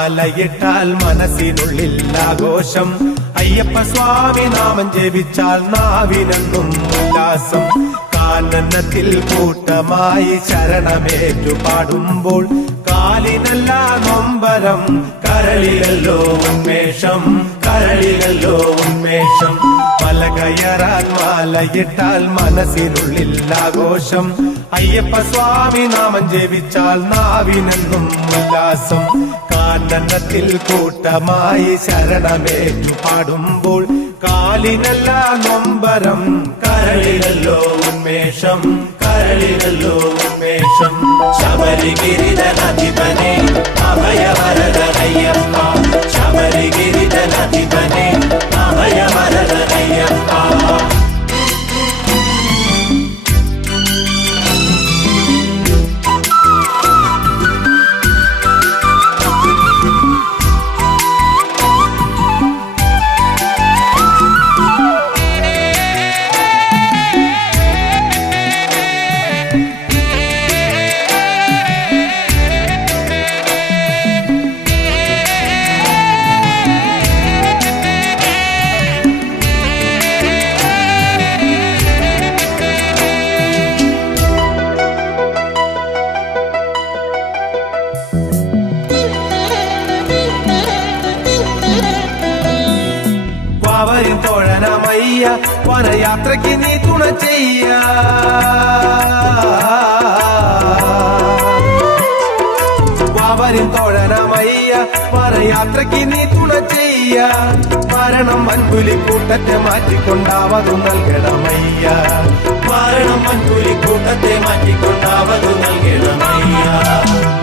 മാലയിട്ടാൽ മനസ്സിനുള്ളിൽ ആഘോഷം. അയ്യപ്പ സ്വാമി നാമം ജപിച്ചാൽ നാവിനെന്നും ഉല്ലാസം. കാനനത്തിൽ കൂട്ടമായി ശരണമേറ്റു പാടുമ്പോൾ കാലിനല്ല നൊമ്പരം, കരളിലല്ലോ ഉന്മേഷം, കരളിലല്ലോ ഉന്മേഷം. മല കയറാൻ മാലയിട്ടാൽ മനസ്സിനുള്ളിൽ ആഘോഷം. അയ്യപ്പ സ്വാമി നാമം ജപിച്ചാൽ നാവിനെന്നും ഉല്ലാസം. കാനനത്തിൽ കൂട്ടമായി ശരണമേറ്റു പാടുമ്പോൾ കാലിനല്ല നൊമ്പരം, കരളിലല്ലോ ഉന്മേഷം, കരളിലല്ലോ ഉന്മേഷം. ശബരിഗിരിധനാധിപനെ അഭയവരദനയ്യപ്പ, ശബരിഗിരിധനാധിപനെ അഭയവരദനയ്യപ്പ. തോഴനമയ്യ വനയാത്രയ്ക്ക് നീ തുണ ചെയ്യ. തോഴനമയ്യ വനയാത്രയ്ക്ക് നീ തുണ ചെയ്യ. മരണം മൻപുലിക്കൂട്ടത്തെ മാറ്റിക്കൊണ്ടാവതു നൽകണമയ്യ, മരണം മൻപുലിക്കൂട്ടത്തെ മാറ്റിക്കൊണ്ടാവതു നൽകണമയ്യ.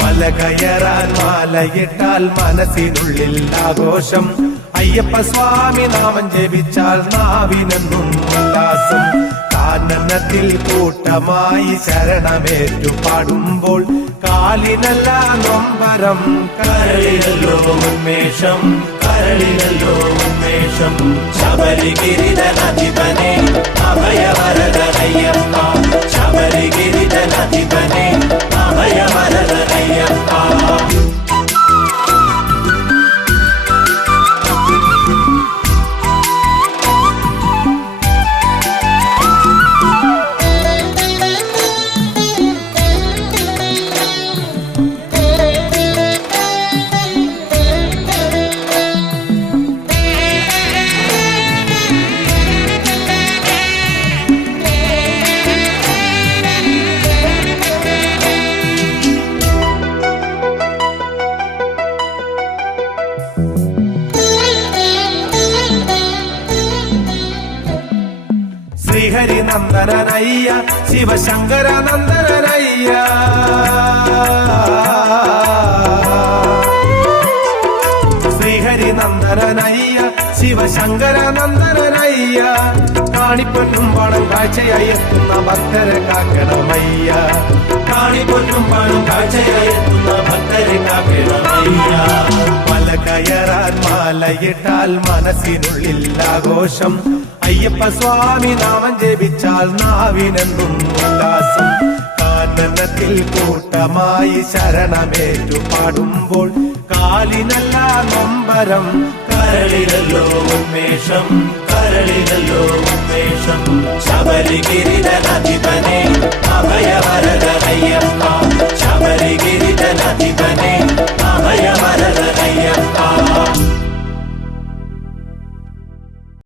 മല കയറാൻ മാലയിട്ടാൽ മനസ്സിനുള്ളിൽ ആഘോഷം. അയ്യപ്പ സ്വാമി നാമം ജപിച്ചാൽ നാവിനെന്നും ഉല്ലാസം. കാനനത്തിൽ കൂട്ടമായി ശരണമേറ്റു പാടുമ്പോൾ കാലിനല്ല നൊമ്പരം, കരളിലല്ലോ ഉന്മേഷം, കരളിലല്ലോ ഉന്മേഷം. ശബരിഗിരിധനാധിപനെ അഭയവരദനയ്യപ്പ, ശബരിഗിരിധനാധിപനെ അഭയവരദനയ്യപ്പ. ശ്രീഹരി നന്ദനനയ്യ, ശിവശങ്കര നന്ദനനയ്യ. ശ്രീഹരി നന്ദനനയ്യ, ശിവശങ്കര നന്ദനനയ്യ. കാണിപ്പൊന്നും പണം കാഴ്ചയായി എത്തുന്ന ഭക്തരെ കാക്കണമയ്യ, കാണിപ്പൊന്നും പണം കാഴ്ചയായി എത്തുന്ന ഭക്തരെ കാക്കണമയ്യ. മല കയറാൻ മാലയിട്ടാൽ മനസ്സിനുള്ളിൽ ആഘോഷം. അയ്യപ്പ സ്വാമി നാമം ജപിച്ചാൽ നാവിനെന്നും ഉല്ലാസം. കാനനത്തിൽ കൂട്ടമായി ശരണമേറ്റു പാടുമ്പോൾ കാലിനല്ല നൊമ്പരം, കരളിലല്ലോ ഉന്മേഷം, കരളിലല്ലോ ഉന്മേഷം. ശബരിഗിരിധനാധിപനെ അഭയവരദനയ്യപ്പ,